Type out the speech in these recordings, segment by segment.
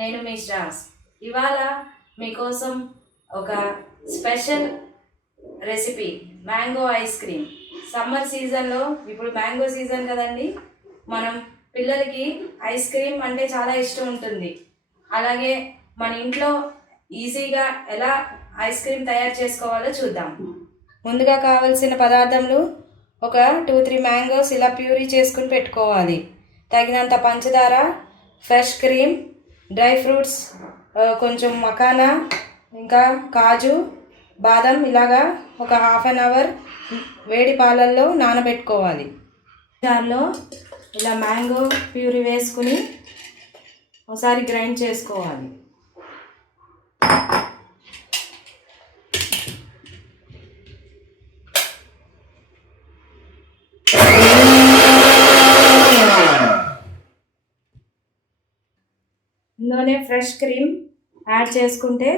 నేను మీ శ్రాస్. ఇవాళ మీకోసం ఒక special recipe mango ice cream. Summer సీజన్లో ఇప్పుడు మ్యాంగో సీజన్ కదండి, మనం పిల్లలకి ఐస్ క్రీమ్ అంటే చాలా ఇష్టం ఉంటుంది. అలాగే మన ఇంట్లో ఈజీగా ఎలా ఐస్ క్రీమ్ తయారు చేసుకోవాలో చూద్దాం. ముందుగా కావలసిన పదార్థములు: ఒక 2-3 మ్యాంగోస్ ఇలా ప్యూరీ చేసుకుని పెట్టుకోవాలి. తగినంత పంచదార, ఫ్రెష్ క్రీమ్, డ్రై ఫ్రూట్స్, కొంచెం మకానా, ఇంకా కాజు, బాదం ఇలాగా ఒక హాఫ్ అన్ అవర్ వేడి పాలల్లో నానబెట్టుకోవాలి. జార్లో ఇలా మ్యాంగో ప్యూరీ వేసుకుని ఒకసారి గ్రైండ్ చేసుకోవాలి. ఇందులోనే ఫ్రెష్ క్రీమ్ యాడ్ చేసుకుంటే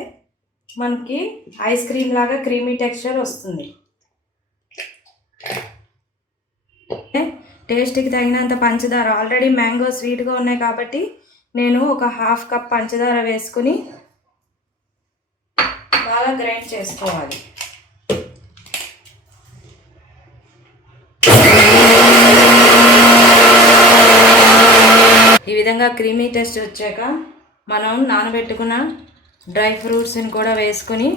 మనకి ఐస్ క్రీమ్ లాగా క్రీమీ టెక్స్చర్ వస్తుంది. టేస్ట్కి తగినంత పంచదార, ఆల్రెడీ మ్యాంగో స్వీట్గా ఉన్నాయి కాబట్టి నేను ఒక హాఫ్ కప్ పంచదార వేసుకుని బాగా గ్రైండ్ చేసుకోవాలి. ఈ విధంగా క్రీమీ టెస్ట్ వచ్చాక మనం నానబెట్టుకున్న డ్రై ఫ్రూట్స్ని కూడా వేసుకుని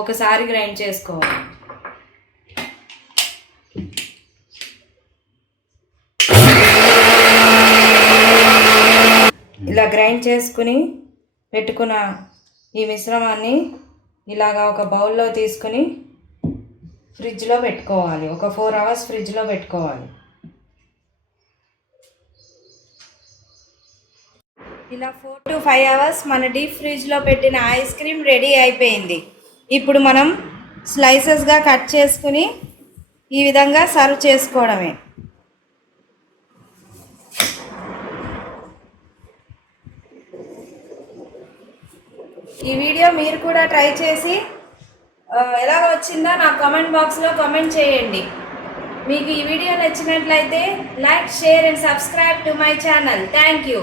ఒకసారి గ్రైండ్ చేసుకోవాలి. ఇలా గ్రైండ్ చేసుకుని పెట్టుకున్న ఈ మిశ్రమాన్ని ఇలాగా ఒక బౌల్లో తీసుకుని ఫ్రిడ్జ్లో పెట్టుకోవాలి. ఒక 4 hours ఫ్రిడ్జ్లో పెట్టుకోవాలి. ఇలా 4 to 5 hours మన డీప్ ఫ్రిడ్జ్లో పెట్టిన ఐస్ క్రీమ్ రెడీ అయిపోయింది. ఇప్పుడు మనం స్లైసెస్గా కట్ చేసుకుని ఈ విధంగా సర్వ్ చేసుకోవడమే. ఈ వీడియో మీరు కూడా ట్రై చేసి ఎలా వచ్చిందో నాకు కామెంట్ బాక్స్లో కామెంట్ చేయండి. మీకు ఈ వీడియో నచ్చినట్లయితే like, share and subscribe to my channel. Thank you.